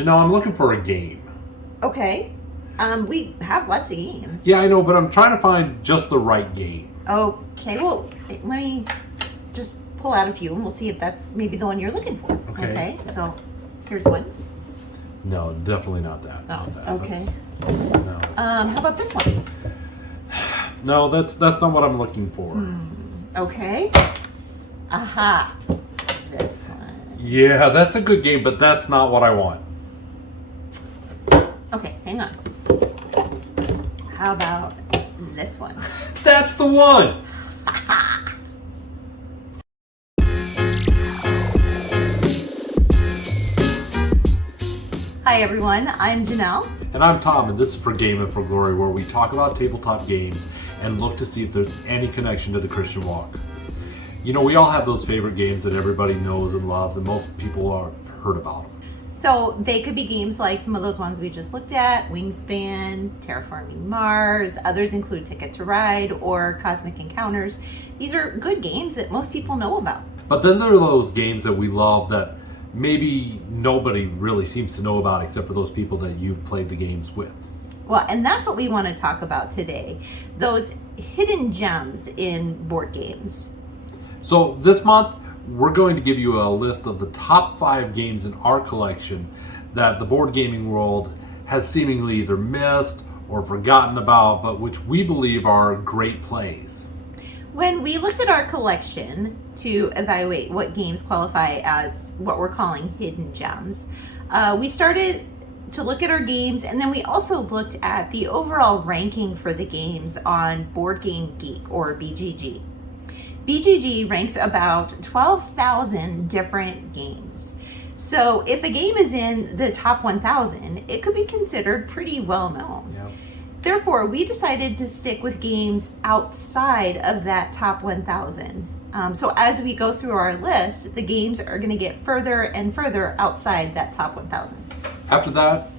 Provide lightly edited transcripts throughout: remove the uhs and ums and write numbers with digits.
Janelle, I'm looking for a game. Okay. We have lots of games. Yeah, I know, but I'm trying to find just the right game. Okay, well, let me just pull out a few and we'll see if that's maybe the one you're looking for. Okay. So here's one. No, definitely not that. Oh, Not that. okay. No. How about this one? No, that's not what I'm looking for. Okay. Aha. This one. Yeah, that's a good game, but that's not what I want. Okay, hang on. How about this one? That's the one! Hi everyone, I'm Janelle. And I'm Tom, and this is For Game and For Glory, where we talk about tabletop games and look to see if there's any connection to the Christian walk. You know, we all have those favorite games that everybody knows and loves, and most people have heard about them. So they could be games like some of those ones we just looked at, Wingspan, Terraforming Mars. Others include Ticket to Ride or Cosmic Encounters. These are good games that most people know about. But then there are those games that we love that maybe nobody really seems to know about except for those people that you've played the games with. Well, and that's what we want to talk about today. Those hidden gems in board games. So this month, we're going to give you a list of the top 5 games in our collection that the board gaming world has seemingly either missed or forgotten about, but which we believe are great plays. When we looked at our collection to evaluate what games qualify as what we're calling hidden gems, we started to look at our games, and then we also looked at the overall ranking for the games on Board Game Geek, or BGG. BGG ranks about 12,000 different games. So if a game is in the top 1,000, it could be considered pretty well known. Yeah. Therefore, we decided to stick with games outside of that top 1,000. So as we go through our list, the games are going to get further and further outside that top 1,000. After that,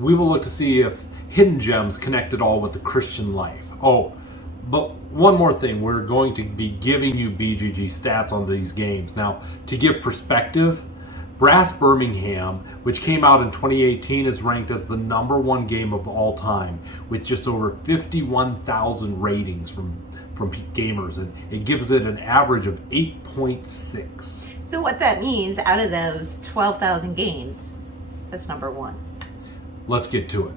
we will look to see if hidden gems connect at all with the Christian life. Oh, but one more thing, we're going to be giving you BGG stats on these games. Now, to give perspective, Brass Birmingham, which came out in 2018, is ranked as the #1 game of all time with just over 51,000 ratings from gamers, and it gives it an average of 8.6. So what that means, out of those 12,000 games, that's number 1. Let's get to it.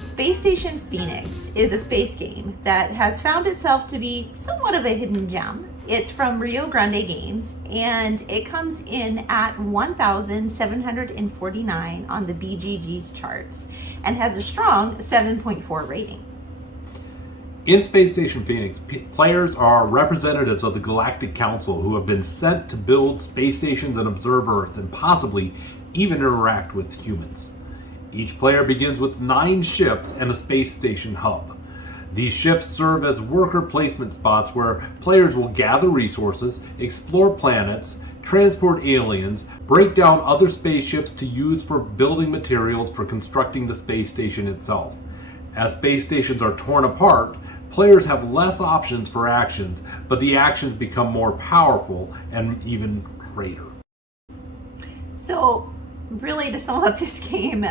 Space Station Phoenix is a space game that has found itself to be somewhat of a hidden gem. It's from Rio Grande Games, and it comes in at 1,749 on the BGG's charts and has a strong 7.4 rating. In Space Station Phoenix, players are representatives of the Galactic Council who have been sent to build space stations and observe Earth and possibly even interact with humans. Each player begins with 9 ships and a space station hub. These ships serve as worker placement spots where players will gather resources, explore planets, transport aliens, break down other spaceships to use for building materials for constructing the space station itself. As space stations are torn apart, players have less options for actions, but the actions become more powerful and even greater. So really, to sum up this game,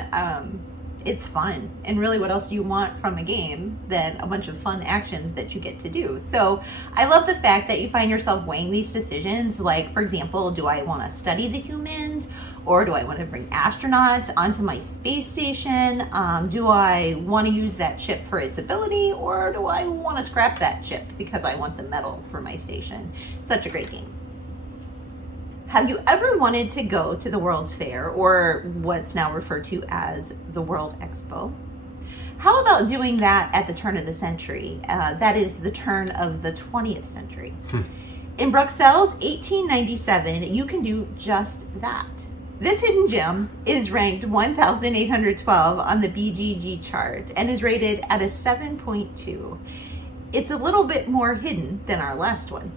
it's fun. And really, what else do you want from a game than a bunch of fun actions that you get to do? So I love the fact that you find yourself weighing these decisions. Like, for example, do I want to study the humans, or do I want to bring astronauts onto my space station? Do I want to use that ship for its ability, or do I want to scrap that ship because I want the metal for my station? Such a great game. Have you ever wanted to go to the World's Fair, or what's now referred to as the World Expo? How about doing that at the turn of the century? That is the turn of the 20th century. In Bruxelles, 1897, you can do just that. This hidden gem is ranked 1,812 on the BGG chart and is rated at a 7.2. It's a little bit more hidden than our last one.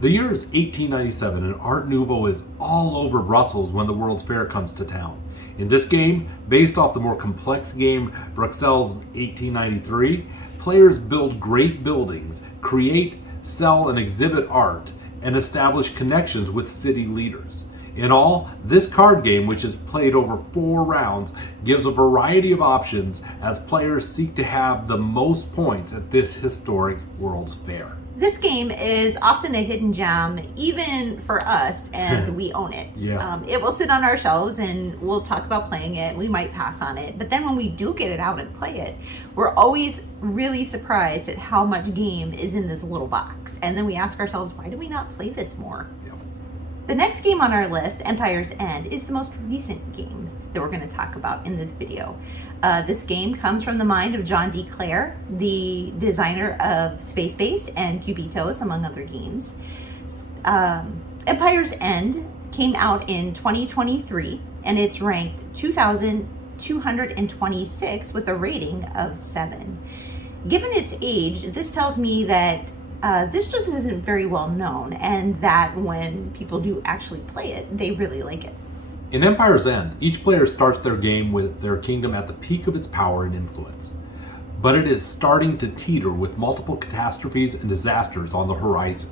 The year is 1897 and Art Nouveau is all over Brussels when the World's Fair comes to town. In this game, based off the more complex game Bruxelles 1893, players build great buildings, create, sell, and exhibit art, and establish connections with city leaders. In all, this card game, which is played over 4 rounds, gives a variety of options as players seek to have the most points at this historic World's Fair. This game is often a hidden gem, even for us, and we own it. Yeah. It will sit on our shelves and we'll talk about playing it. We might pass on it. But then when we do get it out and play it, we're always really surprised at how much game is in this little box. And then we ask ourselves, why do we not play this more? Yep. The next game on our list, Empire's End, is the most recent game that we're going to talk about in this video. This game comes from the mind of John D. Clare, the designer of Space Base and Cubitos, among other games. Empire's End came out in 2023, and it's ranked 2,226 with a rating of 7. Given its age, this tells me that this just isn't very well known, and that when people do actually play it, they really like it. In Empire's End, each player starts their game with their kingdom at the peak of its power and influence. But it is starting to teeter with multiple catastrophes and disasters on the horizon.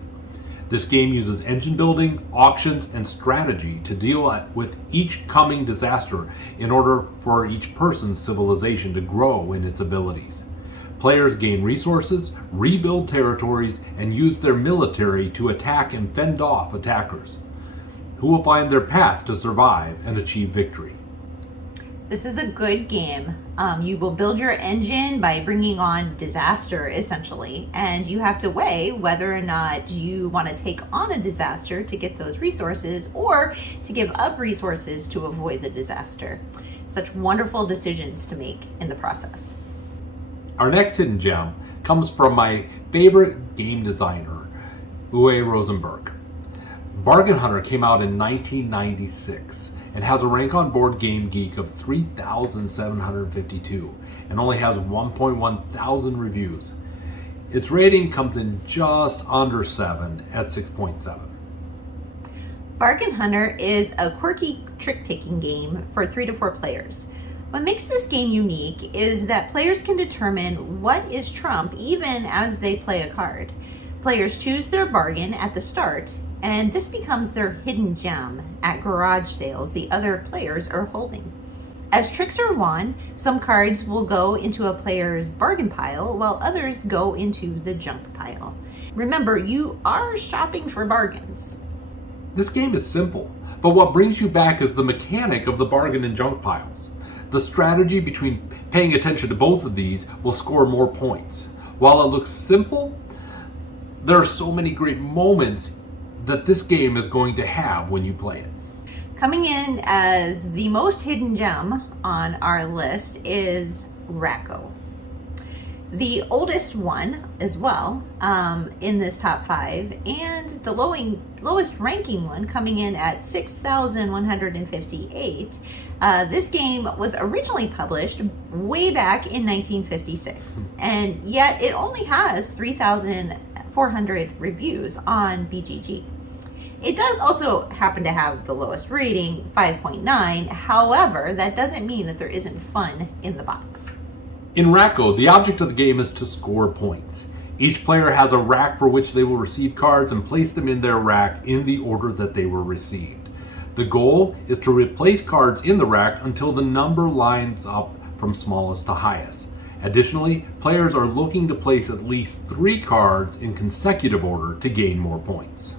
This game uses engine building, auctions, and strategy to deal with each coming disaster in order for each person's civilization to grow in its abilities. Players gain resources, rebuild territories, and use their military to attack and fend off attackers, who will find their path to survive and achieve victory. This is a good game. You will build your engine by bringing on disaster, essentially, and you have to weigh whether or not you want to take on a disaster to get those resources or to give up resources to avoid the disaster. Such wonderful decisions to make in the process. Our next hidden gem comes from my favorite game designer, Uwe Rosenberg. Bargain Hunter came out in 1996 and has a rank on Board Game Geek of 3,752 and only has 1.1 thousand reviews. Its rating comes in just under 7 at 6.7. Bargain Hunter is a quirky trick-taking game for 3 to 4 players. What makes this game unique is that players can determine what is trump even as they play a card. Players choose their bargain at the start, and this becomes their hidden gem at garage sales the other players are holding. As tricks are won, some cards will go into a player's bargain pile while others go into the junk pile. Remember, you are shopping for bargains. This game is simple, but what brings you back is the mechanic of the bargain and junk piles. The strategy between paying attention to both of these will score more points. While it looks simple, there are so many great moments that this game is going to have when you play it. Coming in as the most hidden gem on our list is Racco. The oldest one as well in this top 5, and the lowest ranking one coming in at 6,158. This game was originally published way back in 1956, and yet it only has 3,400 reviews on BGG. It does also happen to have the lowest rating, 5.9. However, that doesn't mean that there isn't fun in the box. In Racco, the object of the game is to score points. Each player has a rack for which they will receive cards and place them in their rack in the order that they were received. The goal is to replace cards in the rack until the number lines up from smallest to highest. Additionally, players are looking to place at least 3 cards in consecutive order to gain more points.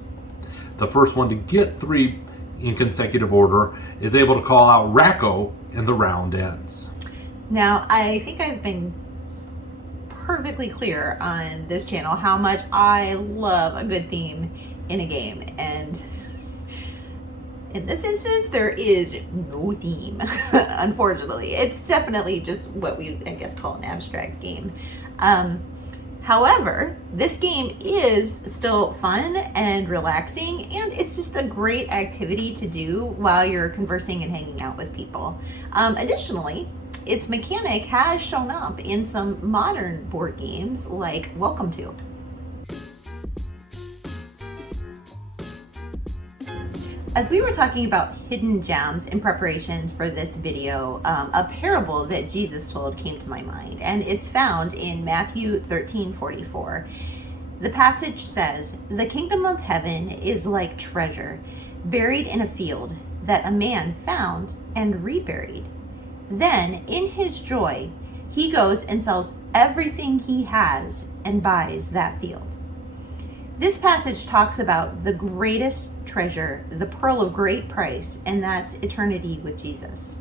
The first one to get 3 in consecutive order is able to call out Racco, and the round ends. Now, I think I've been perfectly clear on this channel how much I love a good theme in a game, and in this instance, there is no theme, unfortunately. It's definitely just what we, I guess, call an abstract game. However, this game is still fun and relaxing, and it's just a great activity to do while you're conversing and hanging out with people. Additionally, its mechanic has shown up in some modern board games like Welcome to. As we were talking about hidden gems in preparation for this video, a parable that Jesus told came to my mind, and it's found in Matthew 13:44. The passage says, "The kingdom of heaven is like treasure buried in a field that a man found and reburied. Then, in his joy, he goes and sells everything he has and buys that field." This passage talks about the greatest treasure, the pearl of great price, and that's eternity with Jesus.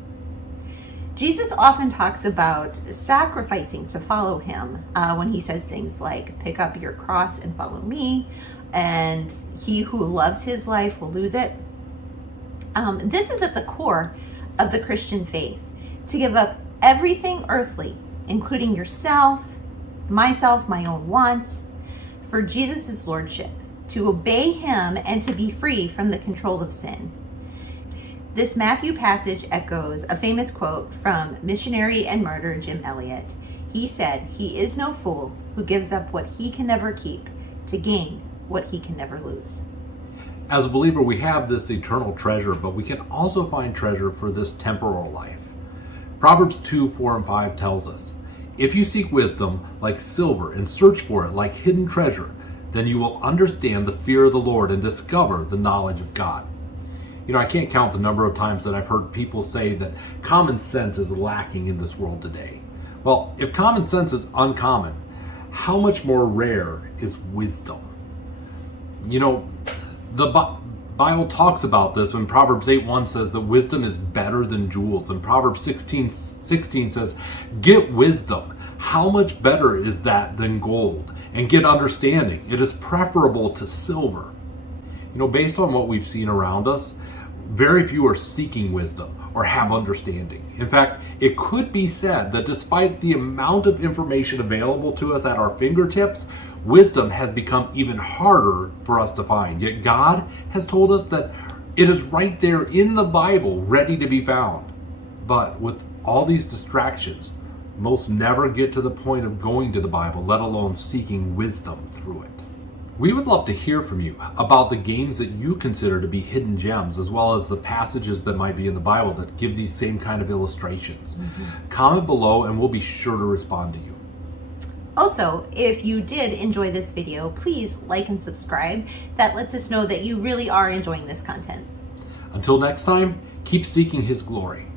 Jesus often talks about sacrificing to follow him when he says things like, "Pick up your cross and follow me," and "He who loves his life will lose it." This is at the core of the Christian faith, to give up everything earthly, including yourself, myself, my own wants, for Jesus' lordship, to obey him and to be free from the control of sin. This Matthew passage echoes a famous quote from missionary and martyr Jim Elliot. He said, "He is no fool who gives up what he can never keep to gain what he can never lose." As a believer, we have this eternal treasure, but we can also find treasure for this temporal life. Proverbs 2, 4, and 5 tells us, "If you seek wisdom like silver and search for it like hidden treasure, then you will understand the fear of the Lord and discover the knowledge of God." You know, I can't count the number of times that I've heard people say that common sense is lacking in this world today. Well, if common sense is uncommon, how much more rare is wisdom? You know, the Bible talks about this when Proverbs 8:1 says that wisdom is better than jewels, and Proverbs 16:16 says, "Get wisdom. How much better is that than gold? And get understanding. It is preferable to silver." You know, based on what we've seen around us, very few are seeking wisdom or have understanding. In fact, it could be said that despite the amount of information available to us at our fingertips, wisdom has become even harder for us to find. Yet God has told us that it is right there in the Bible, ready to be found. But with all these distractions, most never get to the point of going to the Bible, let alone seeking wisdom through it. We would love to hear from you about the games that you consider to be hidden gems, as well as the passages that might be in the Bible that give these same kind of illustrations. Comment below and we'll be sure to respond to you. Also, if you did enjoy this video, please like and subscribe. That lets us know that you really are enjoying this content. Until next time, keep seeking His glory.